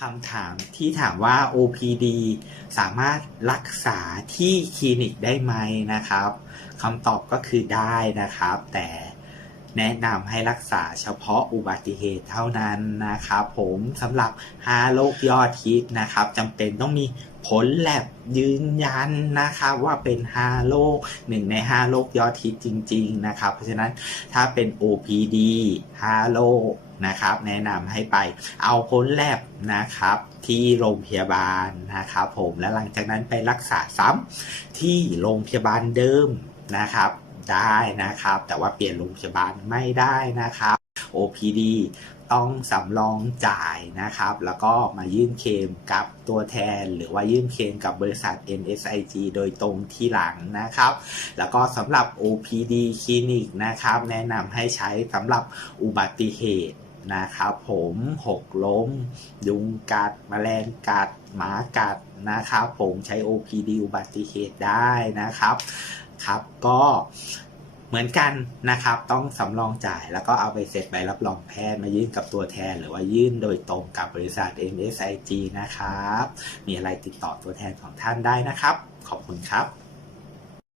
คำถามที่ถามว่า OPD สามารถรักษาที่คลินิกได้ไหมนะครับคำตอบก็คือได้นะครับ แต่ แนะนำให้รักษาเฉพาะอุบัติเหตุเท่านั้นนะครับผมสำหรับ 5 โรคยอดฮิตนะครับจำเป็นต้องมีผลแลบยืนยันนะครับว่าเป็น 5 โรค1ใน 5 โรคยอดฮิตจริง ๆ นะครับ เพราะฉะนั้นถ้าเป็น OPD 5 โรคนะครับ แนะนำให้ไปเอาผลแลบนะครับที่โรงพยาบาลนะครับผมและหลังจากนั้นไปรักษาซ้ำที่โรงพยาบาลเดิมนะครับ ได้นะครับ แต่ว่าเปลี่ยนโรงพยาบาลไม่ได้นะครับ OPD ต้องสำรองจ่ายนะครับ แล้วก็มายื่นเคลมกับตัวแทน หรือว่ายื่นเคลมกับบริษัท NSIG โดยตรงที่หลังนะครับ แล้วก็สำหรับ OPD คลินิกนะครับ แนะนำให้ใช้สำหรับอุบัติเหตุ นะครับผมหกล้ม ยุงกัดแมลงกัด หมากัดนะครับผมใช้ OPD อุบัติเหตุได้นะครับครับก็เหมือนกันนะครับ ต้องสำรองจ่ายแล้วก็เอาไปเสร็จใบรับรองแพทย์มายื่นกับตัวแทน หรือว่ายื่นโดยตรงกับบริษัท MSIG นะครับ มีอะไรติดต่อตัวแทนของท่านได้นะครับ ขอบคุณครับ